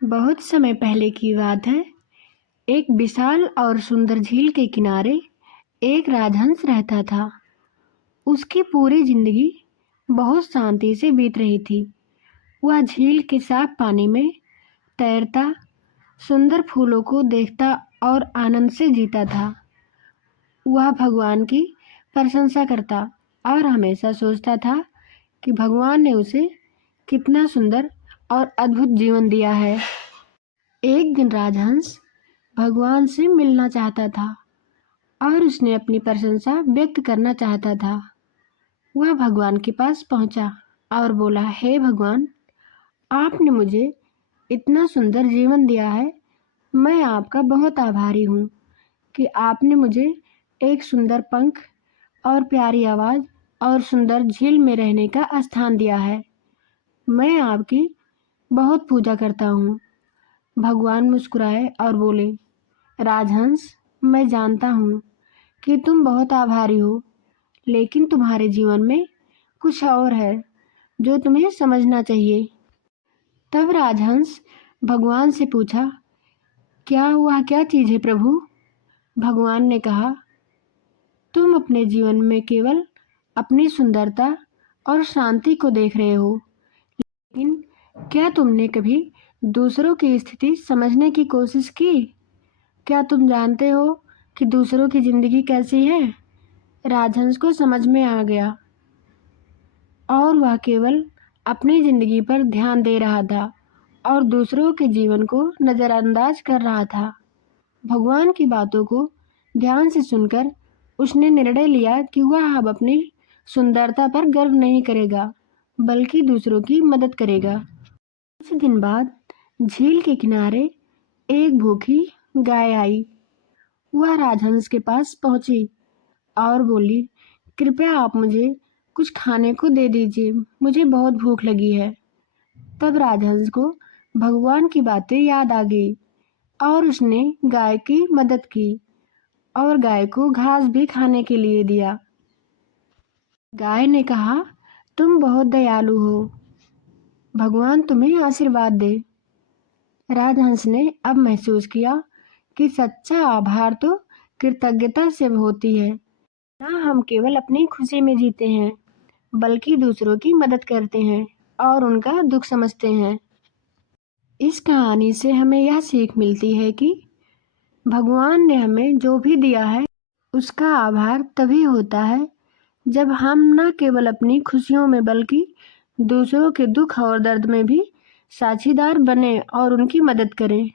बहुत समय पहले की बात है। एक विशाल और सुंदर झील के किनारे एक राजहंस रहता था। उसकी पूरी जिंदगी बहुत शांति से बीत रही थी। वह झील के साफ पानी में तैरता, सुंदर फूलों को देखता और आनंद से जीता था। वह भगवान की प्रशंसा करता और हमेशा सोचता था कि भगवान ने उसे कितना सुंदर और अद्भुत जीवन दिया है। एक दिन राजहंस भगवान से मिलना चाहता था और उसने अपनी प्रशंसा व्यक्त करना चाहता था। वह भगवान के पास पहुंचा और बोला, हे भगवान, आपने मुझे इतना सुंदर जीवन दिया है। मैं आपका बहुत आभारी हूँ कि आपने मुझे एक सुंदर पंख और प्यारी आवाज़ और सुंदर झील में रहने का स्थान दिया है। मैं आपकी बहुत पूजा करता हूँ। भगवान मुस्कुराए और बोले, राजहंस, मैं जानता हूँ कि तुम बहुत आभारी हो, लेकिन तुम्हारे जीवन में कुछ और है जो तुम्हें समझना चाहिए। तब राजहंस भगवान से पूछा, वह क्या चीज़ है प्रभु? भगवान ने कहा, तुम अपने जीवन में केवल अपनी सुंदरता और शांति को देख रहे हो, लेकिन क्या तुमने कभी दूसरों की स्थिति समझने की कोशिश की? क्या तुम जानते हो कि दूसरों की जिंदगी कैसी है? राजहंस को समझ में आ गया और वह केवल अपनी जिंदगी पर ध्यान दे रहा था और दूसरों के जीवन को नज़रअंदाज कर रहा था। भगवान की बातों को ध्यान से सुनकर उसने निर्णय लिया कि वह अब अपनी सुंदरता पर गर्व नहीं करेगा, बल्कि दूसरों की मदद करेगा। कुछ दिन बाद झील के किनारे एक भूखी गाय आई। वह राजहंस के पास पहुंची और बोली, कृपया आप मुझे कुछ खाने को दे दीजिए, मुझे बहुत भूख लगी है। तब राजहंस को भगवान की बातें याद आ गई और उसने गाय की मदद की और गाय को घास भी खाने के लिए दिया। गाय ने कहा, तुम बहुत दयालु हो, भगवान तुम्हें आशीर्वाद दे। राजहंस ने अब महसूस किया कि सच्चा आभार तो कृतज्ञता से होती है। ना हम केवल अपनी खुशी में जीते हैं, बल्कि दूसरों की मदद करते हैं और उनका दुख समझते हैं। इस कहानी से हमें यह सीख मिलती है कि भगवान ने हमें जो भी दिया है उसका आभार तभी होता है जब हम न केवल अपनी खुशियों में बल्कि दूसरों के दुख और दर्द में भी साझीदार बने और उनकी मदद करें।